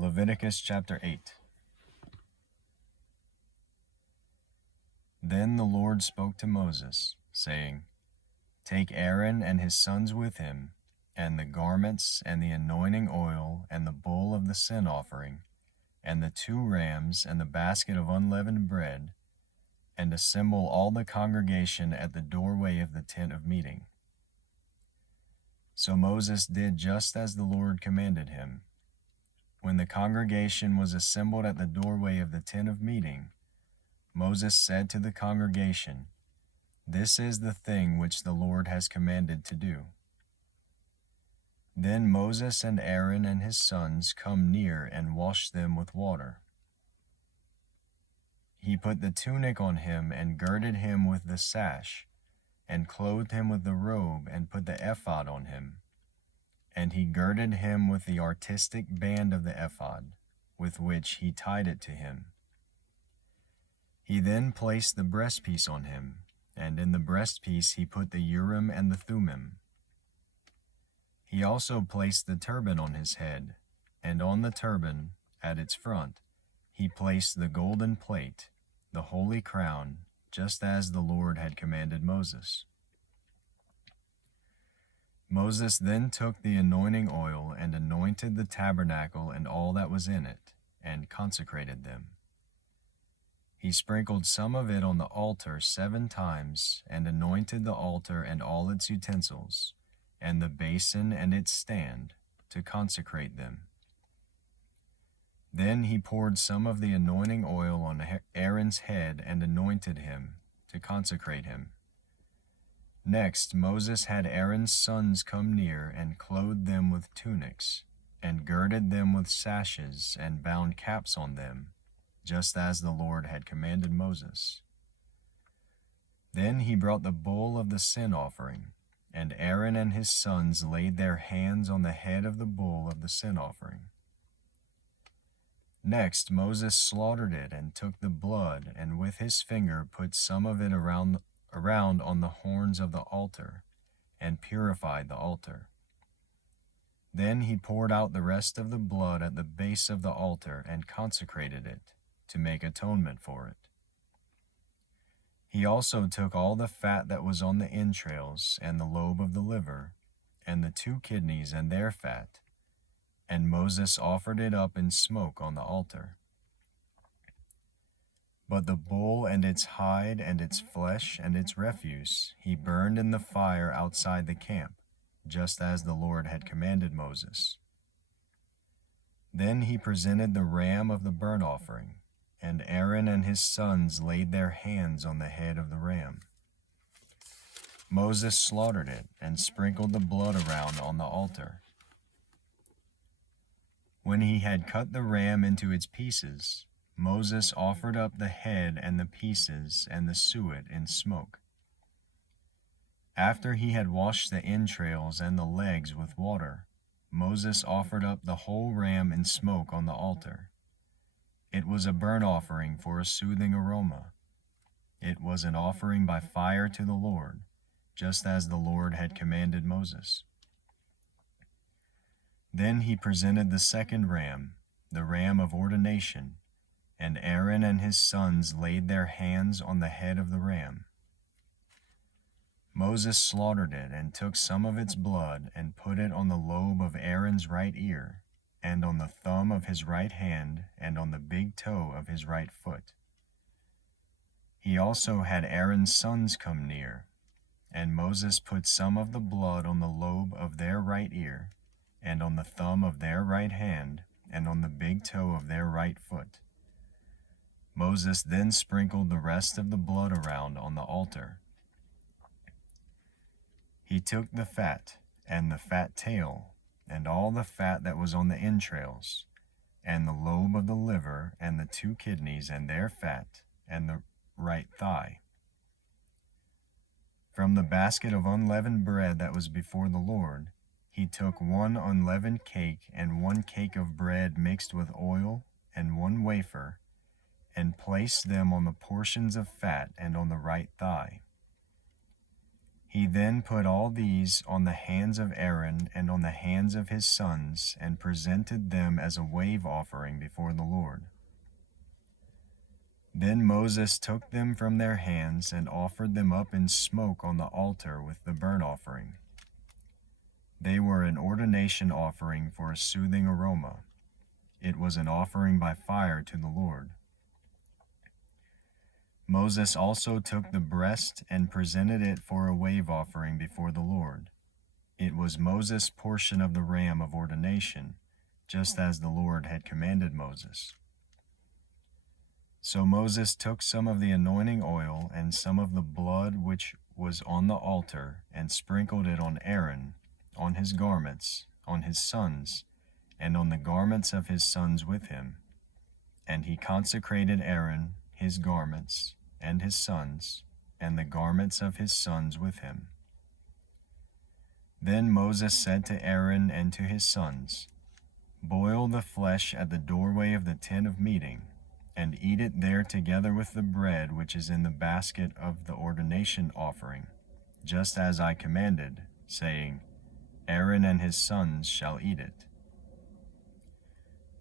Leviticus chapter 8. Then the Lord spoke to Moses, saying, Take Aaron and his sons with him, and the garments, and the anointing oil, and the bull of the sin offering, and the 2 rams, and the basket of unleavened bread, and assemble all the congregation at the doorway of the tent of meeting. So Moses did just as the Lord commanded him. When the congregation was assembled at the doorway of the tent of meeting, Moses said to the congregation, This is the thing which the Lord has commanded to do. Then Moses and Aaron and his sons come near and wash them with water. He put the tunic on him and girded him with the sash, and clothed him with the robe and put the ephod on him. And he girded him with the artistic band of the ephod, with which he tied it to him. He then placed the breastpiece on him, and in the breastpiece he put the Urim and the Thummim. He also placed the turban on his head, and on the turban, at its front, he placed the golden plate, the holy crown, just as the Lord had commanded Moses. Moses then took the anointing oil and anointed the tabernacle and all that was in it, and consecrated them. He sprinkled some of it on the altar 7 times, and anointed the altar and all its utensils, and the basin and its stand, to consecrate them. Then he poured some of the anointing oil on Aaron's head and anointed him, to consecrate him. Next, Moses had Aaron's sons come near and clothed them with tunics, and girded them with sashes, and bound caps on them, just as the Lord had commanded Moses. Then he brought the bull of the sin offering, and Aaron and his sons laid their hands on the head of the bull of the sin offering. Next, Moses slaughtered it and took the blood, and with his finger put some of it around on the horns of the altar, and purified the altar. Then he poured out the rest of the blood at the base of the altar and consecrated it, to make atonement for it. He also took all the fat that was on the entrails, and the lobe of the liver, and the 2 kidneys and their fat, and Moses offered it up in smoke on the altar. But the bull and its hide and its flesh and its refuse he burned in the fire outside the camp, just as the Lord had commanded Moses. Then he presented the ram of the burnt offering, and Aaron and his sons laid their hands on the head of the ram. Moses slaughtered it and sprinkled the blood around on the altar. When he had cut the ram into its pieces, Moses offered up the head and the pieces and the suet in smoke. After he had washed the entrails and the legs with water, Moses offered up the whole ram in smoke on the altar. It was a burnt offering for a soothing aroma. It was an offering by fire to the Lord, just as the Lord had commanded Moses. Then he presented the second ram, the ram of ordination, and Aaron and his sons laid their hands on the head of the ram. Moses slaughtered it and took some of its blood and put it on the lobe of Aaron's right ear, and on the thumb of his right hand, and on the big toe of his right foot. He also had Aaron's sons come near, and Moses put some of the blood on the lobe of their right ear, and on the thumb of their right hand, and on the big toe of their right foot. Moses then sprinkled the rest of the blood around on the altar. He took the fat, and the fat tail, and all the fat that was on the entrails, and the lobe of the liver, and the 2 kidneys and their fat, and the right thigh. From the basket of unleavened bread that was before the Lord, he took 1 unleavened cake and 1 cake of bread mixed with oil, and 1 wafer, and placed them on the portions of fat and on the right thigh. He then put all these on the hands of Aaron and on the hands of his sons, and presented them as a wave offering before the Lord. Then Moses took them from their hands and offered them up in smoke on the altar with the burnt offering. They were an ordination offering for a soothing aroma. It was an offering by fire to the Lord. Moses also took the breast and presented it for a wave offering before the Lord. It was Moses' portion of the ram of ordination, just as the Lord had commanded Moses. So Moses took some of the anointing oil and some of the blood which was on the altar, and sprinkled it on Aaron, on his garments, on his sons, and on the garments of his sons with him. And he consecrated Aaron, his garments, and his sons, and the garments of his sons with him. Then Moses said to Aaron and to his sons, "Boil the flesh at the doorway of the tent of meeting, and eat it there together with the bread which is in the basket of the ordination offering, just as I commanded, saying, Aaron and his sons shall eat it.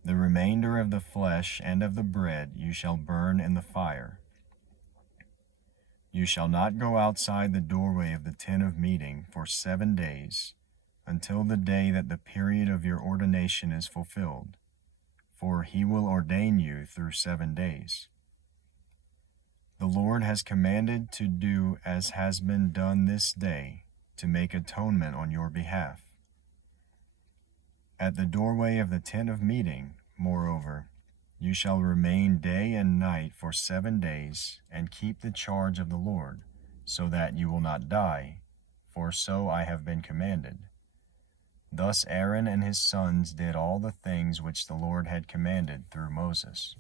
The remainder of the flesh and of the bread you shall burn in the fire. You shall not go outside the doorway of the tent of meeting for 7 days, until the day that the period of your ordination is fulfilled, for he will ordain you through 7 days. The Lord has commanded to do as has been done this day, to make atonement on your behalf. At the doorway of the tent of meeting, moreover, you shall remain day and night for 7 days, and keep the charge of the Lord, so that you will not die, for so I have been commanded." Thus Aaron and his sons did all the things which the Lord had commanded through Moses.